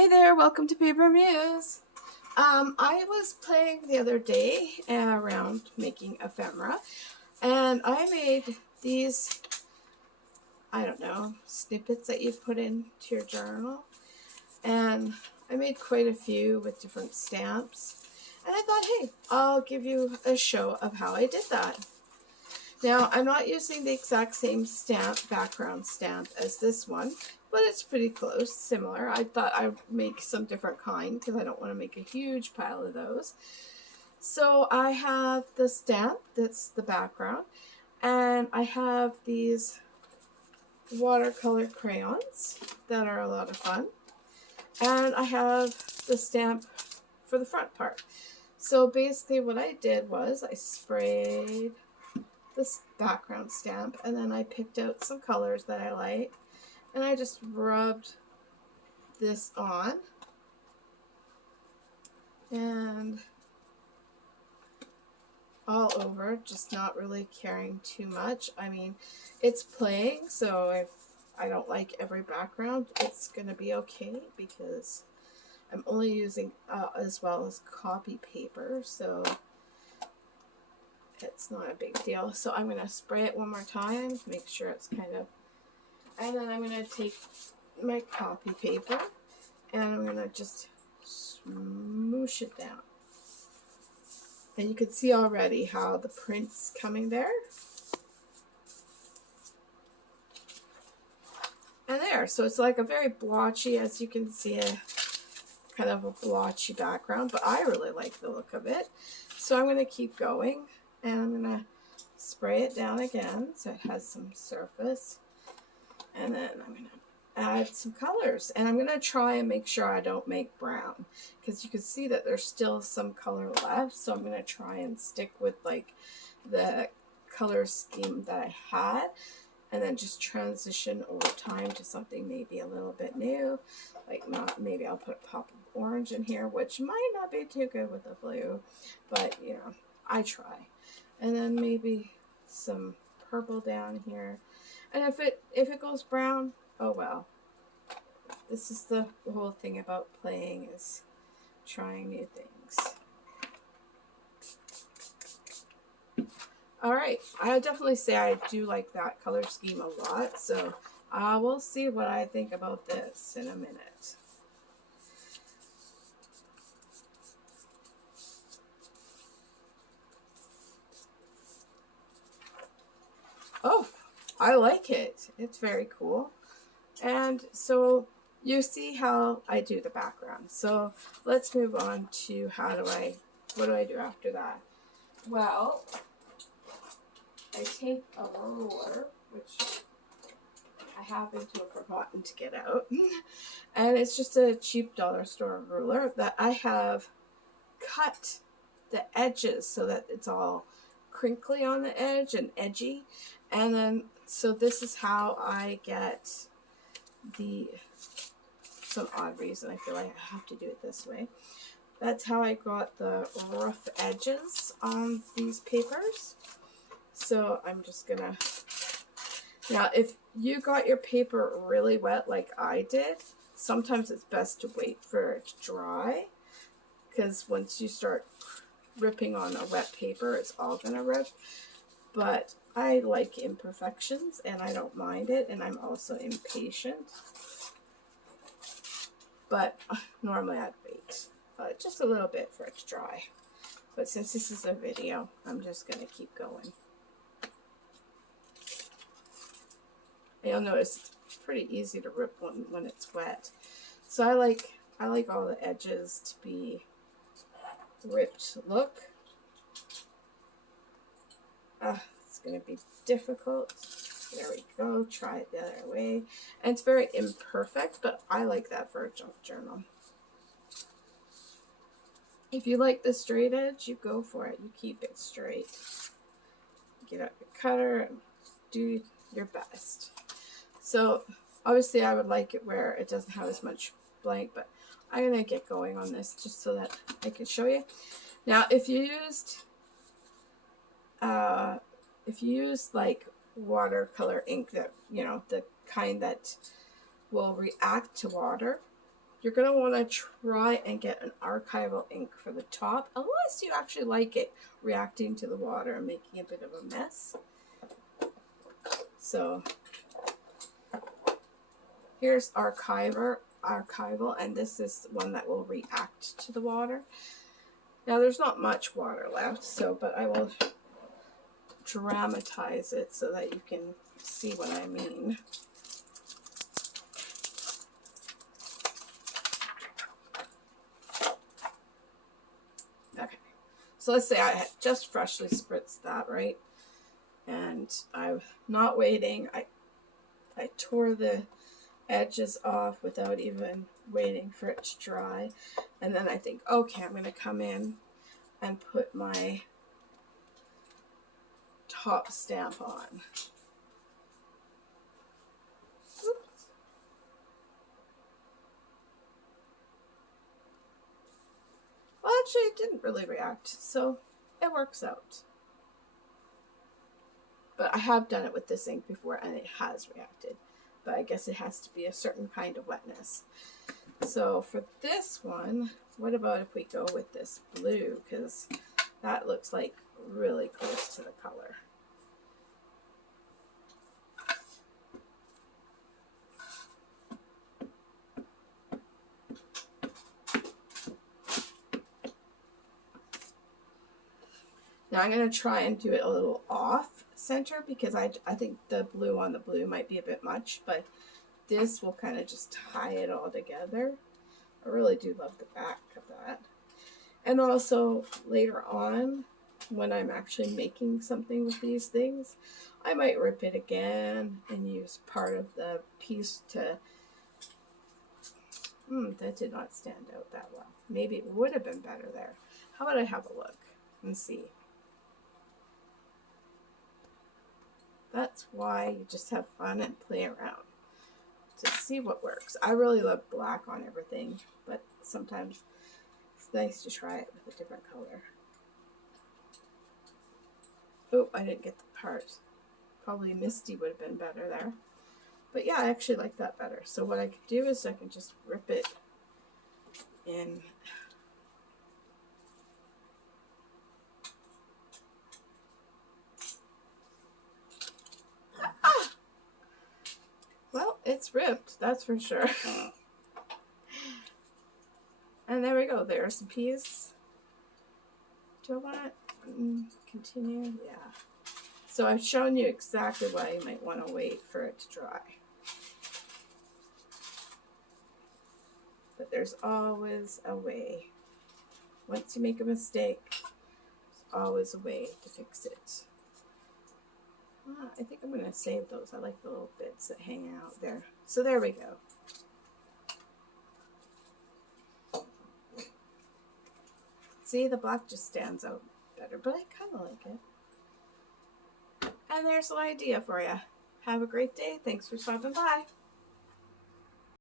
Hey there, welcome to Paper Muse. I was playing the other day around making ephemera, and I made these, I don't know, snippets that you put into your journal, and I made quite a few with different stamps, and I thought, hey, I'll give you a show of how I did that. Now, I'm not using the exact same background stamp as this one, but it's pretty close, similar. I thought I'd make some different kind because I don't want to make a huge pile of those. So I have the stamp, that's the background, and I have these watercolor crayons that are a lot of fun, and I have the stamp for the front part. So basically what I did was I sprayed this background stamp, and then I picked out some colors that I like, and I just rubbed this on, and all over, just not really caring too much. I mean, it's playing, so if I don't like every background, it's gonna be okay because I'm only using as well as copy paper, so it's not a big deal. So I'm going to spray it one more time, make sure it's kind of, and then I'm going to take my copy paper and I'm going to just smoosh it down. And you can see already how the print's coming there. And there, so it's like a very blotchy, as you can see, a kind of a blotchy background, but I really like the look of it. So I'm going to keep going. And I'm going to spray it down again so it has some surface. And then I'm going to add some colors. And I'm going to try and make sure I don't make brown, because you can see that there's still some color left. So I'm going to try and stick with like the color scheme that I had, and then just transition over time to something maybe a little bit new. Like maybe I'll put a pop of orange in here, which might not be too good with the blue, but you know, I try. And then maybe some purple down here. And if it goes brown, oh well. This is the whole thing about playing, is trying new things. Alright, I definitely say I do like that color scheme a lot, so we'll see what I think about this in a minute. Oh, I like it. It's very cool. And so you see how I do the background. So let's move on to what do I do after that? Well, I take a ruler, which I happen to have forgotten to get out. And it's just a cheap dollar store ruler that I have cut the edges so that it's all crinkly on the edge and edgy. And then, so this is how I get some odd reason I feel like I have to do it this way. That's how I got the rough edges on these papers. So I'm just gonna, now if you got your paper really wet like I did, sometimes it's best to wait for it to dry, because once you start ripping on a wet paper, it's all gonna rip. But I like imperfections and I don't mind it, and I'm also impatient. But normally I'd wait just a little bit for it to dry. But since this is a video, I'm just going to keep going. And you'll notice it's pretty easy to rip when it's wet. So I like all the edges to be ripped. Look. It's going to be difficult. There we go. Try it the other way. And it's very imperfect, but I like that for a junk journal. If you like the straight edge, you go for it. You keep it straight. Get out your cutter and do your best. So obviously I would like it where it doesn't have as much blank, but I'm going to get going on this just so that I can show you. Now if you used like watercolor ink, that, you know, the kind that will react to water, you're going to want to try and get an archival ink for the top, unless you actually like it reacting to the water and making a bit of a mess. So here's archival, and this is one that will react to the water. Now there's not much water left, but I will dramatize it so that you can see what I mean. Okay, so let's say I had just freshly spritzed that, right? And I'm not waiting. I tore the edges off without even waiting for it to dry. And then I think, okay, I'm going to come in and put my top stamp on. Oops. Well, actually, it didn't really react, so it works out. But I have done it with this ink before, and it has reacted. But I guess it has to be a certain kind of wetness. So for this one, what about if we go with this blue? Because that looks like really close to the color. Now I'm going to try and do it a little off center because I think the blue on the blue might be a bit much, but this will kind of just tie it all together. I really do love the back of that. And also later on, when I'm actually making something with these things, I might rip it again and use part of the piece to... that did not stand out that well. Maybe it would have been better there. How about I have a look and see? That's why you just have fun and play around to see what works. I really love black on everything, but sometimes it's nice to try it with a different color. Oh, I didn't get the part. Probably Misty would have been better there. But yeah, I actually like that better. So what I could do is I can just rip it in. Ah! Well, it's ripped, that's for sure. And there we go. There's a piece. Do I want to continue? Yeah. So I've shown you exactly why you might want to wait for it to dry. But there's always a way. Once you make a mistake, there's always a way to fix it. I think I'm going to save those. I like the little bits that hang out there. So there we go. See, the black just stands out better, but I kind of like it. And there's an idea for you. Have a great day. Thanks for stopping by.